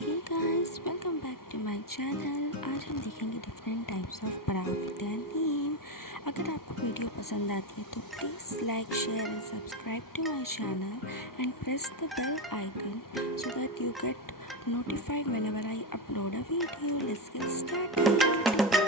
Hey guys, welcome back to my channel। आज हम देखेंगे different types of bra with their name. अगर आपको वीडियो पसंद आती है तो please like share and subscribe to my channel and press the bell icon so that you get notified whenever I upload a video। Let's get started।